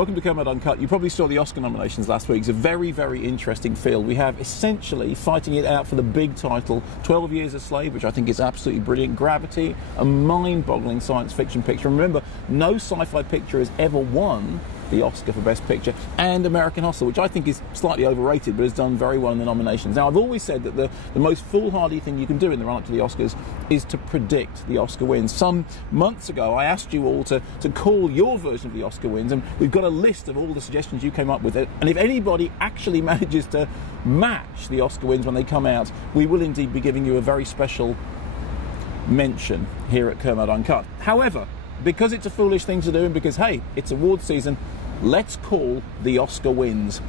Welcome to Kermode Uncut. You probably saw the Oscar nominations last week. It's a very, very interesting field. We have essentially fighting it out for the big title, 12 Years a Slave, which I think is absolutely brilliant, Gravity, a mind-boggling science fiction picture. And remember, no sci-fi picture has ever won the Oscar for Best Picture, and American Hustle, which I think is slightly overrated but has done very well in the nominations. Now, I've always said that the most foolhardy thing you can do in the run-up to the Oscars is to predict the Oscar wins. Some months ago, I asked you all to call your version of the Oscar wins, and we've got a list of all the suggestions you came up with. And if anybody actually manages to match the Oscar wins when they come out, we will indeed be giving you a very special mention here at Kermode Uncut. However, because it's a foolish thing to do, and because, hey, it's award season, let's call the Oscar wins.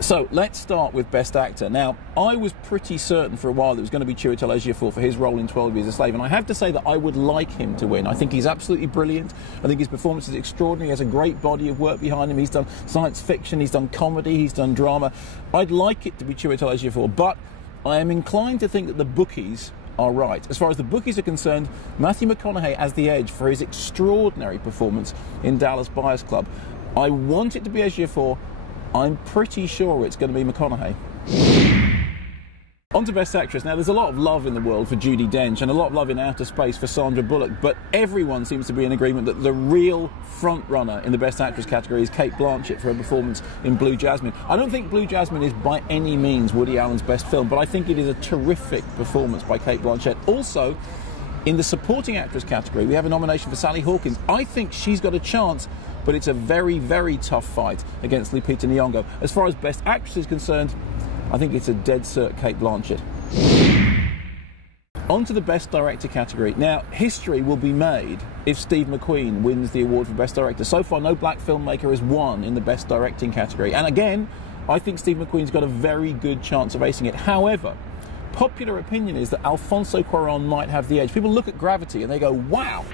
So let's start with Best Actor. Now, I was pretty certain for a while that it was going to be Chiwetel Ejiofor for his role in 12 Years a Slave, and I have to say that I would like him to win. I think he's absolutely brilliant. I think his performance is extraordinary. He has a great body of work behind him. He's done science fiction, he's done comedy, he's done drama. I'd like it to be Chiwetel Ejiofor, but I am inclined to think that the bookies are right. As far as the bookies are concerned, Matthew McConaughey has the edge for his extraordinary performance in Dallas Buyers Club. I want it to be Ejiofor. I'm pretty sure it's going to be McConaughey. On to Best Actress. Now, there's a lot of love in the world for Judi Dench and a lot of love in outer space for Sandra Bullock, but everyone seems to be in agreement that the real front-runner in the Best Actress category is Cate Blanchett for her performance in Blue Jasmine. I don't think Blue Jasmine is by any means Woody Allen's best film, but I think it is a terrific performance by Cate Blanchett. Also, in the Supporting Actress category, we have a nomination for Sally Hawkins. I think she's got a chance, but it's a very, very tough fight against Lupita Nyong'o. As far as Best Actress is concerned, I think it's a dead cert Cate Blanchett. On to the Best Director category. Now, history will be made if Steve McQueen wins the award for Best Director. So far, no black filmmaker has won in the Best Directing category. And again, I think Steve McQueen's got a very good chance of acing it. However, popular opinion is that Alfonso Cuarón might have the edge. People look at Gravity and they go, wow,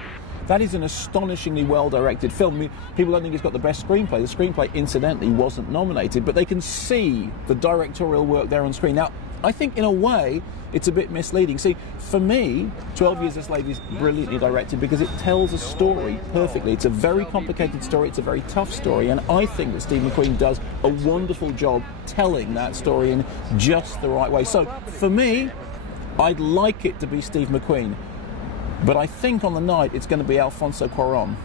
that is an astonishingly well-directed film. I mean, people don't think it's got the best screenplay. The screenplay, incidentally, wasn't nominated, but they can see the directorial work there on screen. Now, I think, in a way, it's a bit misleading. See, for me, 12 Years a Slave is brilliantly directed because it tells a story perfectly. It's a very complicated story, it's a very tough story, and I think that Steve McQueen does a wonderful job telling that story in just the right way. So, for me, I'd like it to be Steve McQueen, but I think on the night it's going to be Alfonso Cuarón.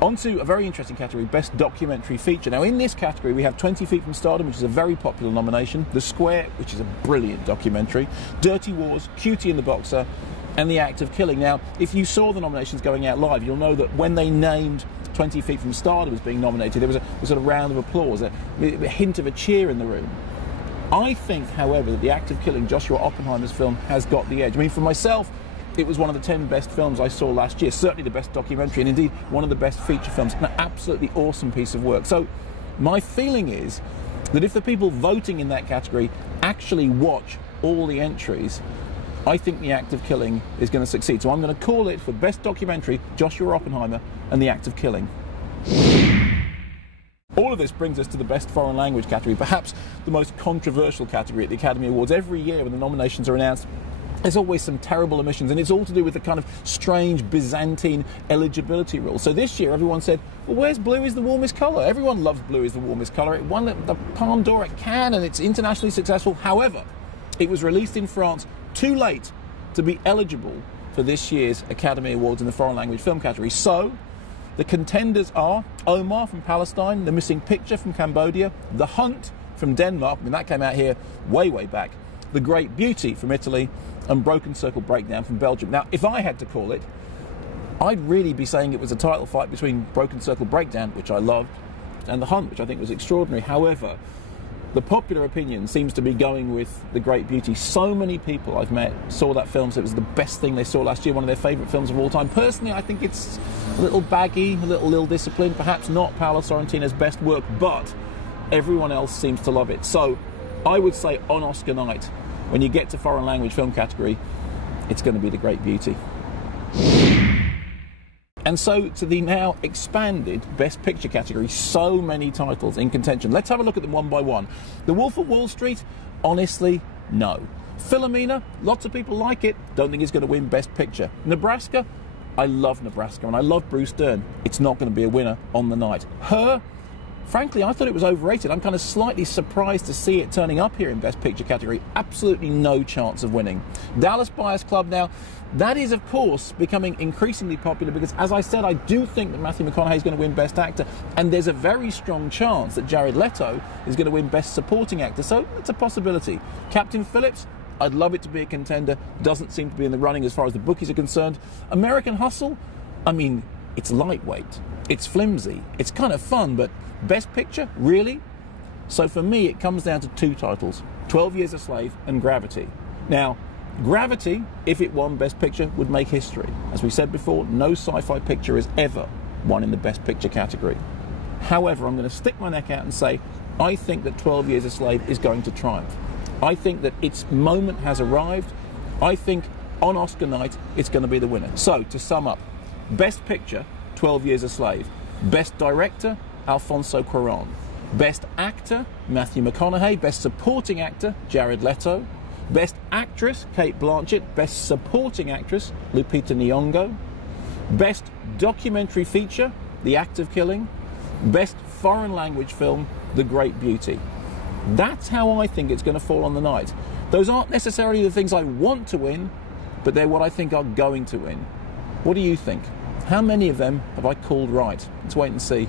On to a very interesting category, Best Documentary Feature. Now, in this category, we have 20 Feet from Stardom, which is a very popular nomination, The Square, which is a brilliant documentary, Dirty Wars, Cutie and the Boxer, and The Act of Killing. Now, if you saw the nominations going out live, you'll know that when they named 20 Feet from Stardom as being nominated, there was a sort of round of applause, a hint of a cheer in the room. I think, however, that The Act of Killing, Joshua Oppenheimer's film, has got the edge. I mean, for myself, it was one of the 10 best films I saw last year, certainly the best documentary, and indeed one of the best feature films. An absolutely awesome piece of work. So my feeling is that if the people voting in that category actually watch all the entries, I think The Act of Killing is going to succeed. So I'm going to call it for Best Documentary, Joshua Oppenheimer and The Act of Killing. All of this brings us to the Best Foreign Language category, perhaps the most controversial category at the Academy Awards. Every year when the nominations are announced, there's always some terrible omissions, and it's all to do with the kind of strange Byzantine eligibility rule. So this year everyone said, well, where's Blue is the Warmest Colour? Everyone loves Blue is the Warmest Colour. It won the Palme d'Or at Cannes and it's internationally successful. However, it was released in France too late to be eligible for this year's Academy Awards in the Foreign Language Film category. So the contenders are Omar from Palestine, The Missing Picture from Cambodia, The Hunt from Denmark, I mean that came out here way, way back, The Great Beauty from Italy, and Broken Circle Breakdown from Belgium. Now, if I had to call it, I'd really be saying it was a title fight between Broken Circle Breakdown, which I loved, and The Hunt, which I think was extraordinary. However, the popular opinion seems to be going with The Great Beauty. So many people I've met saw that film, so it was the best thing they saw last year, one of their favourite films of all time. Personally, I think it's a little baggy, a little ill-disciplined, perhaps not Paolo Sorrentino's best work, but everyone else seems to love it. So I would say on Oscar night, when you get to Foreign Language Film category, it's going to be The Great Beauty. And so to the now expanded Best Picture category, so many titles in contention. Let's have a look at them one by one. The Wolf of Wall Street, honestly, no. Philomena, lots of people like it, don't think it's going to win Best Picture. Nebraska, I love Nebraska and I love Bruce Dern. It's not going to be a winner on the night. Her, frankly, I thought it was overrated. I'm kind of slightly surprised to see it turning up here in Best Picture category. Absolutely no chance of winning. Dallas Buyers Club now, that is, of course, becoming increasingly popular because, as I said, I do think that Matthew McConaughey is going to win Best Actor, and there's a very strong chance that Jared Leto is going to win Best Supporting Actor, so it's a possibility. Captain Phillips, I'd love it to be a contender, doesn't seem to be in the running as far as the bookies are concerned. American Hustle, I mean, it's lightweight, it's flimsy, it's kind of fun, but Best Picture, really? So for me, it comes down to two titles, 12 Years a Slave and Gravity. Now, Gravity, if it won Best Picture, would make history. As we said before, no sci-fi picture has ever won in the Best Picture category. However, I'm going to stick my neck out and say, I think that 12 Years a Slave is going to triumph. I think that its moment has arrived. I think on Oscar night, it's going to be the winner. So, to sum up, Best Picture, 12 Years a Slave. Best Director, Alfonso Cuarón. Best Actor, Matthew McConaughey. Best Supporting Actor, Jared Leto. Best Actress, Cate Blanchett. Best Supporting Actress, Lupita Nyong'o. Best Documentary Feature, The Act of Killing. Best Foreign Language Film, The Great Beauty. That's how I think it's going to fall on the night. Those aren't necessarily the things I want to win, but they're what I think are going to win. What do you think? How many of them have I called right? Let's wait and see.